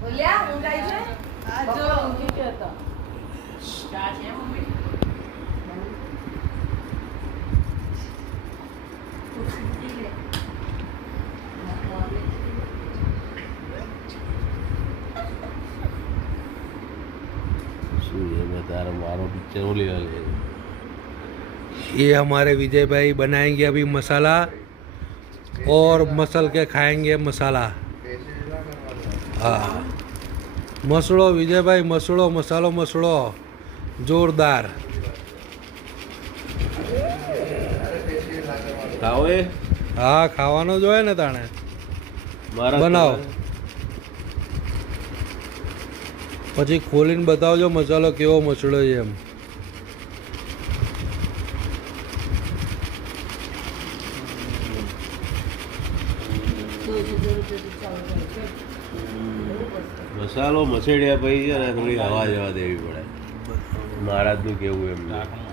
બોલ્યા ઊંઘાઈ છે આ જો બપોર ઊંઘી ગયો હતો ચા છે મમ્મી तारा मारो पिक्चर बोली वाले ये हमारे विजय भाई बनाएंगे अभी मसाला और मसल के खाएंगे मसाला हाँ मसड़ो विजय भाई मसड़ो मसालो मसड़ो जोरदार ખાઓ એ હા ખાવાનો જ હોય ને તાણે મારા બનાવો પછી ખોલીને બતાવજો મસાલો કેવો મસળો છે એમ મસાલો મસેડ્યા પછી છે ને થોડી હવા જવા દેવી પડે મહારાજનું કેવું એમ નાખવાનું